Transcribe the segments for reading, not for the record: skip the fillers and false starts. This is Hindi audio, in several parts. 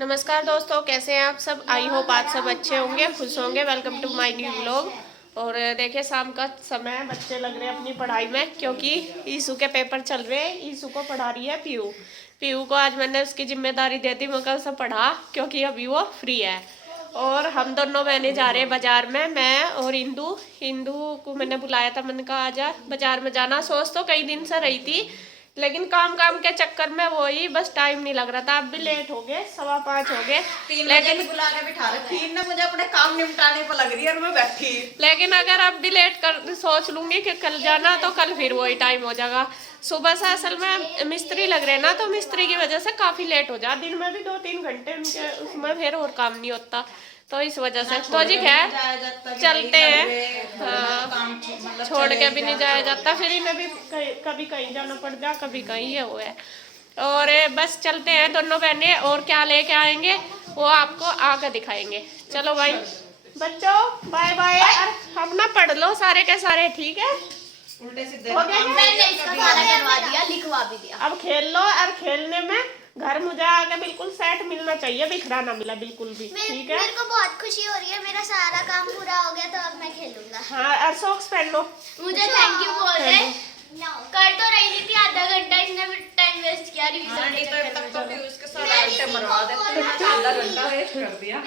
नमस्कार दोस्तों, कैसे हैं आप सब। आई होप आप सब अच्छे होंगे, खुश होंगे। Welcome to my new vlog. और देखिए शाम का समय है, बच्चे लग रहे हैं अपनी पढ़ाई में क्योंकि ईशू के पेपर चल रहे हैं। ईशू को पढ़ा रही है पीयू। पीयू को आज मैंने उसकी जिम्मेदारी दे दी, मैं कल उसे पढ़ा क्योंकि अभी वो फ्री है। और हम दोनों बहनें जा रहे हैं बाजार में, मैं और इंदू। इंदू को मैंने बुलाया था, मैंने कहा आजा बाजार में जाना। सोच तो कई दिन से रही थी लेकिन काम के चक्कर में वही बस टाइम नहीं लग रहा था। अब भी लेट हो गए, 5:15 हो गए। 3 बजे की बुला के बिठा रखी ने मुझे अपने काम निपटाने पर लग रही है और मैं बैठी। लेकिन अगर अब भी लेट कर सोच लूंगी कि कल जाना तो कल फिर वही टाइम हो जाएगा। सुबह से असल में मिस्त्री लग रहे ना, तो मिस्त्री की वजह से काफी लेट हो जाए। दिन में भी 2-3 घंटे उनके उसमें फिर और काम नहीं होता, तो इस वजह से तो जी खैर चलते हैं। हाँ, छोड़ के भी नहीं जाया जाता, फिर इन्हें भी कभी कहीं जाना पड़ जाए, कभी कहीं ये हुआ है। और बस चलते हैं दोनों बहनें, और क्या लेके आएंगे वो आपको आगे दिखाएंगे। चलो भाई बच्चों, बाय बाय। अब ना पढ़ लो सारे के सारे, ठीक है। उल्टे सीधे हो गया, मैंने इसका सारा करवा दिया, लिखवा भी दिया। अब खेल लो। और खेलने में घर मुझे आगे बिल्कुल सेट मिलना चाहिए, बिखरा ना मिला बिल्कुल भी, ठीक है। मेरे को बहुत खुशी हो रही है, मेरा सारा काम पूरा हो गया, तो अब मैं खेलूंगा। हाँ, और सॉक्स पहन लो। मुझे थैंक यू बोल रहे। कर तो रही थी आधा घंटा, इसने भी टाइम वेस्ट किया रिवीजन के चक्कर में। तक तो उसके साथ आइटम मरवा देते हैं, आधा घंटा वेस्ट कर दिया।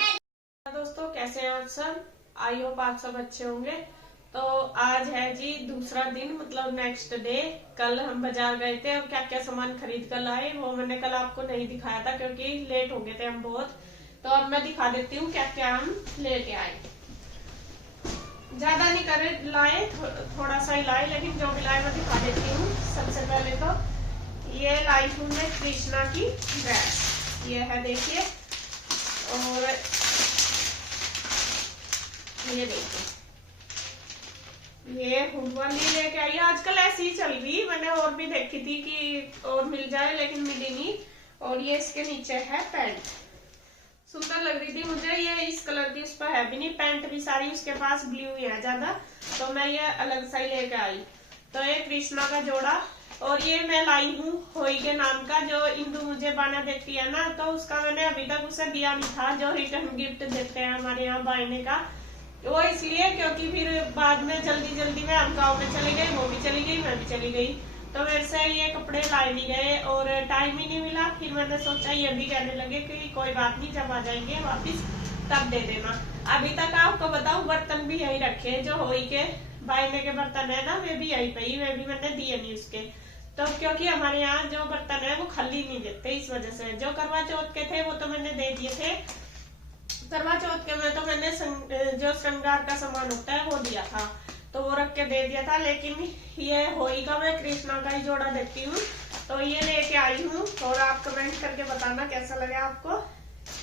दोस्तों कैसे हैं आप सब। आई होप आप सब अच्छे होंगे। तो आज है जी दूसरा दिन, मतलब नेक्स्ट डे। कल हम बाजार गए थे और क्या क्या सामान खरीद कर लाए वो मैंने कल आपको नहीं दिखाया था क्योंकि लेट हो गए थे हम बहुत। तो अब मैं दिखा देती हूँ क्या क्या हम लेके आए। ज्यादा नहीं करे लाए, थोड़ा सा ही लाए, लेकिन जो भी लाए मैं दिखा देती हूँ। सबसे पहले तो ये लाई हूँ मैं कृष्णा की ड्रेस, ये है देखिए। और ये देखिए, ये हुड वाली लेके आई। आजकल ऐसी ही चल रही, मैंने और भी देखी थी कि और मिल जाए लेकिन मिली नहीं। और ये इसके नीचे है पैंट, सुंदर लग रही थी मुझे। ये इस कलर की उस पर है भी नहीं, पैंट भी सारी उसके पास ब्लू ही है ज्यादा, तो मैं ये अलग सा ही लेके आई। तो ये कृष्णा का जोड़ा। और ये मैं लाई हूँ होई के नाम का, जो इंदू मुझे बाना देती है ना, तो उसका मैंने अभी तक उसे दिया नहीं था, जो रिटर्न गिफ्ट देते हैं हमारे यहाँ बायने का। वो इसलिए क्योंकि फिर बाद में जल्दी में हम गाँव में चले गए, वो भी चली गई, मैं भी चली गई, तो मेरे से ये कपड़े लाए नहीं गए और टाइम ही नहीं मिला। फिर मैंने सोचा ये भी कहने लगे कि कोई बात नहीं, जब आ जाएंगे वापिस तब दे देना। अभी तक आपको बताऊं बर्तन भी यही रखे, जो होई के बायने के बर्तन है ना, वे भी यही पे, वे भी मैंने दिए नहीं उसके। तो क्योंकि हमारे यहाँ जो बर्तन है वो खाली नहीं देते, इस वजह से। जो करवा चौथ के थे वो तो मैंने दे दिए थे। करवा चौथ के में तो मैंने जो श्रृंगार का सामान होता है वो दिया था, तो वो रख के दे दिया था। लेकिन ये होई का मैं कृष्णा का ही जोड़ा देती हूँ, तो ये लेके आई हूँ। और आप कमेंट करके बताना कैसा लगा आपको।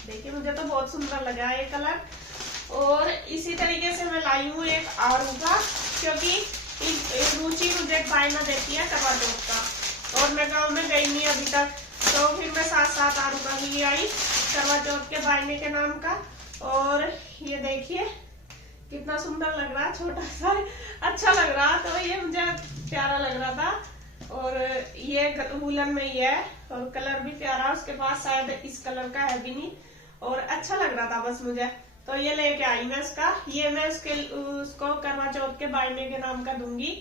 देखिए मुझे तो बहुत सुंदर लगा ये कलर। और इसी तरीके से मैं लाई हूँ एक आरू का, क्योंकि रुचि मुझे एक बायना देती है करवा चौथ का, और मैं गाँव में गई नहीं अभी तक, तो फिर मैं साथ आरू का ही आई करवा चौथ के बायने के नाम का। और ये देखिए कितना सुंदर लग रहा है, छोटा सा अच्छा लग रहा, तो ये मुझे प्यारा लग रहा था। और ये वुलन में ही है और कलर भी प्यारा, उसके पास शायद इस कलर का है भी नहीं, और अच्छा लग रहा था बस मुझे, तो ये लेके आई मैं उसका। ये मैं उसको करवा चौथ के बायने के नाम का दूंगी।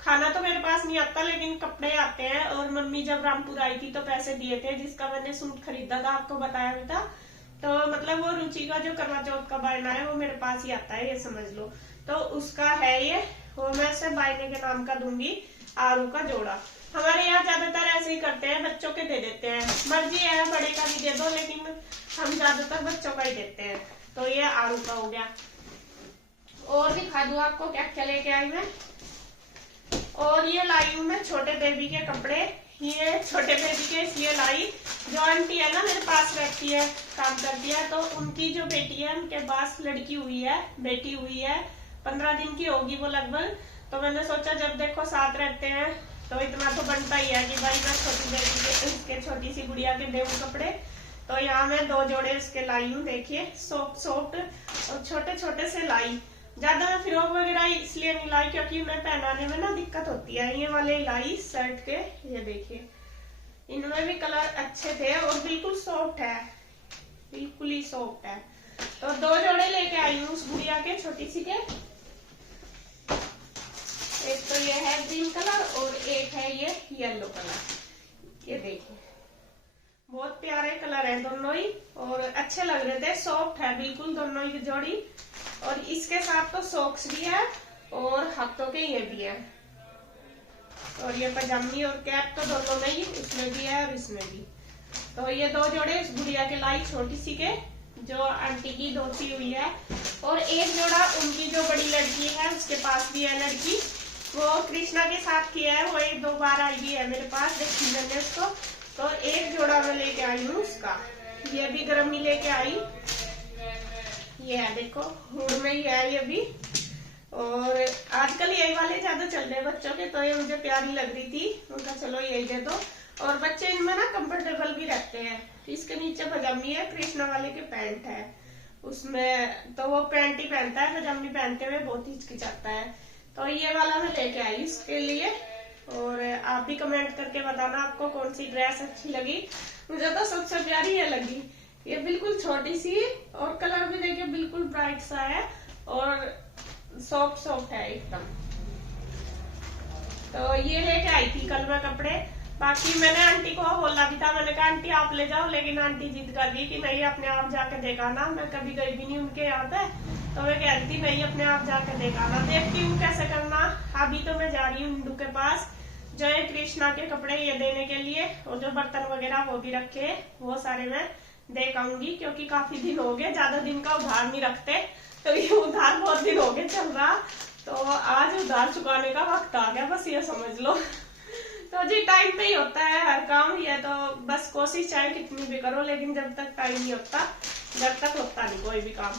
खाना तो मेरे पास नहीं आता लेकिन कपड़े आते हैं, और मम्मी जब रामपुर आई थी तो पैसे दिए थे, जिसका मैंने सूट खरीदा था, आपको बताया भी था। तो मतलब वो रुचि का जो करवा चौथ का बायना है वो मेरे पास ही आता है, ये समझ लो। तो उसका है ये, वो मैं उसे बायने के नाम का दूंगी, आरू का जोड़ा। हमारे यहाँ ज्यादातर ऐसे ही करते हैं, बच्चों के दे देते हैं, मर्जी है बड़े का भी दे दो, लेकिन हम ज्यादातर बच्चों का ही देते हैं। तो ये आरू का हो गया। और दिखा दूं आपको क्या क्या लेके आई मैं। और ये लाई हूँ मैं छोटे बेबी के कपड़े। ये छोटे बेबी के इसलिए लाई, जो आंटी है ना मेरे पास रहती है, काम करती है, तो उनकी जो बेटी है उनके पास लड़की हुई है, बेटी हुई है, 15 दिन की होगी वो लगभग। तो मैंने सोचा जब देखो साथ रहते हैं तो इतना तो बनता ही है कि भाई मैं छोटी बेटी के उसके छोटी सी गुड़िया के देऊं कपड़े। तो यहाँ मैं 2 जोड़े उसके लाई हूँ, देखिए सॉफ्ट और छोटे छोटे से लाई। ज्यादा मैं फ्रॉक वगैरह इसलिए नहीं लाई क्योंकि मैं पहनाने में ना दिक्कत होती है। ये वाले लाई शर्ट के, ये देखिए इनमें भी कलर अच्छे थे और बिल्कुल सॉफ्ट है। बिल्कुल ही सॉफ्ट है। तो 2 जोड़े लेके आई हूँ उस गुड़िया के, छोटी सी के। एक तो ये है ग्रीन कलर और एक है ये येलो कलर। ये देखिए बहुत प्यारे कलर है दोनों ही, और अच्छे लग रहे थे, सॉफ्ट है बिल्कुल दोनों ही जोड़ी। और इसके साथ तो सॉक्स भी है और हाथों के ये भी है, और ये पजामी और कैप तो दोनों में ही, इसमें भी है और इसमें भी। तो ये 2 जोड़े इस गुड़िया के लाई, छोटी सी के, जो आंटी की धोती हुई है। और एक जोड़ा उनकी जो बड़ी लड़की है उसके पास भी है लड़की, वो कृष्णा के साथ किया है, वो 1-2 बार आई भी है मेरे पास, देखी मैंने उसको। तो एक जोड़ा मैं लेके आई हूँ उसका। ये भी गर्म ही लेके आई, ये है देखो हुड में ही है ये भी। और आजकल यही वाले ज्यादा चल रहे हैं बच्चों के, तो ये मुझे प्यारी लग रही थी, उनका चलो यही दे दो। और बच्चे इनमें ना कंफर्टेबल भी रहते हैं। इसके नीचे पजामी है, कृष्णा वाले के पैंट है उसमें, तो वो पैंट ही पहनता है, पजामी पहनते हुए बहुत हिचकिचाता है। तो ये वाला मैं लेके आई इसके लिए। और आप भी कमेंट करके बताना आपको कौन सी ड्रेस अच्छी लगी। मुझे तो सबसे प्यारी ये लगी, ये बिल्कुल छोटी सी, और कलर भी देखिए बिल्कुल ब्राइट सा है और सॉफ्ट है एकदम। तो ये लेके आई थी कल मैं कपड़े। बाकी मैंने आंटी को बोला भी था, मैंने कहा आंटी आप ले जाओ, लेकिन आंटी जिद कर रही कि नहीं अपने आप जाके देखाना, मैं कभी गई भी नहीं उनके यहाँ पे। तो मैं कहती थी नहीं अपने आप जाके देखाना, देखती हूँ कैसे करना। अभी तो मैं जा रही हूँ इंदू के पास, जो है कृष्णा के कपड़े ये देने के लिए, और जो बर्तन वगैरह वो भी रखे वो सारे मैं देख आऊंगी, क्योंकि काफी दिन हो गए, ज्यादा दिन का उधार नहीं रखते, तो ये उधार बहुत दिन हो गए चल रहा, तो आज उधार चुकाने का वक्त आ गया, बस ये समझ लो। तो जी टाइम पे ही होता है हर काम, ये तो बस कोशिश चाहे कितनी भी करो, लेकिन जब तक टाइम नहीं होता जब तक होता नहीं कोई भी काम।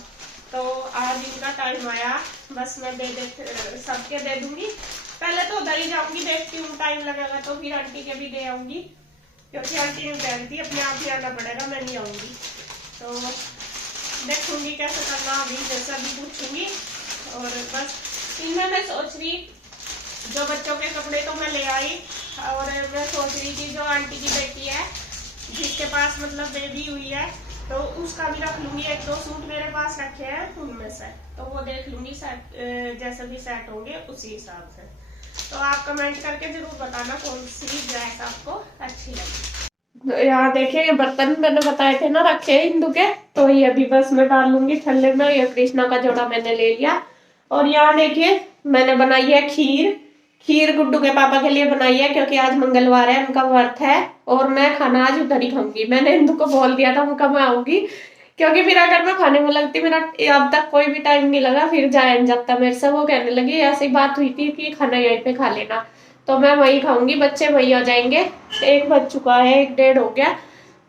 तो आज इनका टाइम आया, बस मैं सबके दे दूंगी। पहले तो उधर ही जाऊंगी, देखती हूँ टाइम लगेगा तो फिर आंटी के भी दे आऊंगी, क्योंकि आंटी ने कह दी अपने आप ही आना पड़ेगा, मैं नहीं आऊंगी। तो देखूंगी कैसे करना, अभी जैसा भी पूछूंगी। और बस इनमें मैं सोच रही, जो बच्चों के कपड़े तो मैं ले आई, और मैं सोच रही थी जो आंटी की बेटी है जिसके पास मतलब बेबी हुई है, तो उसका भी रख लूंगी। 1-2 सूट मेरे पास रखे हैं उनमें से, तो वो देख लूंगी जैसे भी सेट होंगे उसी हिसाब से। तो आप कमेंट करके जरूर बताना कौन सी ड्रेस आपको अच्छी लगी। यहाँ देखिए ये बर्तन मैंने बताए थे ना रखे इंदू के, तो ये भी बस मैं डाल लूंगी ठल्ले में। ये कृष्णा का जोड़ा मैंने ले लिया। और यहाँ देखिए मैंने बनाई है खीर गुड्डू के पापा के लिए बनाई है, क्योंकि आज मंगलवार है, उनका व्रत है, और मैं खाना आज उधर ही खाऊंगी। मैंने इंदू को बोल दिया था उनका मैं आऊंगी, क्योंकि फिर अगर मैं खाने में लगती, मेरा अब तक कोई भी टाइम नहीं लगा, फिर जाया नहीं जाता मेरे से। वो कहने लगी, ऐसी बात हुई थी कि खाना यहीं पे खा लेना, तो मैं वही खाऊंगी, बच्चे वही आ जाएंगे। 1 बज चुका है, 1-1:30 हो गया,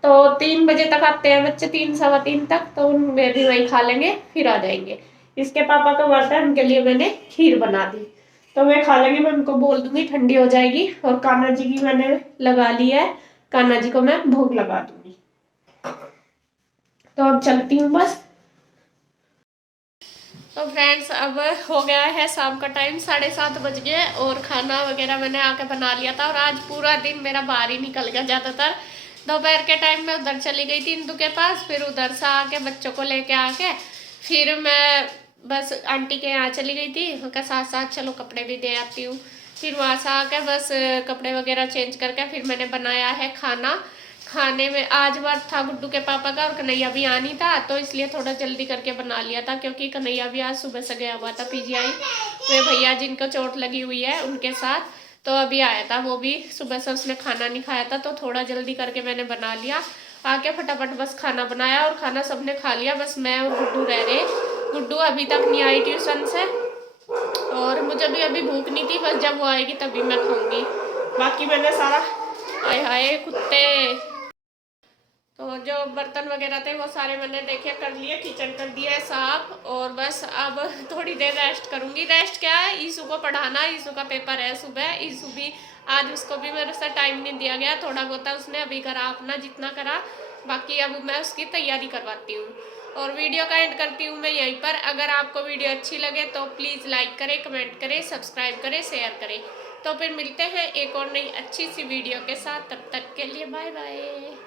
तो 3 बजे तक आते हैं बच्चे, 3-3:15 तक, तो उनमें भी वही खा लेंगे फिर आ जाएंगे। इसके पापा का व्रत है, उनके लिए मैंने खीर बना दी, तो मैं खा लेंगी, मैं उनको बोल दूंगी ठंडी हो जाएगी। और कान्हा जी की मैंने लगा ली है, कान्हा जी को मैं भोग लगा दूंगी। तो अब चलती हूँ बस। तो फ्रेंड्स अब हो गया है शाम का टाइम, 7:30 बज गए, और खाना वगैरह मैंने आके बना लिया था। और आज पूरा दिन मेरा बाहर ही निकल गया। ज़्यादातर दोपहर के टाइम में उधर चली गई थी इंदू के पास, फिर उधर से आके बच्चों को लेके आके फिर मैं बस आंटी के यहाँ चली गई थी, उनका साथ साथ चलो कपड़े भी दे आती हूँ। फिर वहाँ से आके बस कपड़े वगैरह चेंज करके फिर मैंने बनाया है खाना। खाने में आज व्रत था गुड्डू के पापा का, और कन्हैया भी आनी था, तो इसलिए थोड़ा जल्दी करके बना लिया था, क्योंकि कन्हैया भी आज सुबह से गया हुआ था पीजीआई, वे भैया जिनको चोट लगी हुई है उनके साथ, तो अभी आया था वो भी। सुबह से उसने खाना नहीं खाया था, तो थोड़ा जल्दी करके मैंने बना लिया। आके फटाफट बस खाना बनाया, और खाना सबने खा लिया, बस मैं और गुड्डू रह गए। गुड्डू अभी तक नहीं आई ट्यूशन से, और मुझे भी अभी भूख नहीं थी, बस जब वो आएगी तभी मैं खाऊंगी। बाकी मैंने सारा, आए हाय कुत्ते, तो जो बर्तन वगैरह थे वो सारे मैंने देखे कर लिए, किचन कर दिया है साफ, और बस अब थोड़ी देर रेस्ट करूंगी। रेस्ट क्या है, ईशु को पढ़ाना, ईशु का पेपर है सुबह, ईशु भी आज उसको भी मेरे से टाइम नहीं दिया गया, थोड़ा बहुत उसने अभी करा अपना जितना करा, बाकी अब मैं उसकी तैयारी करवाती हूँ। और वीडियो का एंड करती हूँ मैं यहीं पर। अगर आपको वीडियो अच्छी लगे तो प्लीज़ लाइक करें, कमेंट करें, सब्सक्राइब करें, शेयर करें। तो फिर मिलते हैं एक और नई अच्छी सी वीडियो के साथ, तब तक के लिए बाय बाय।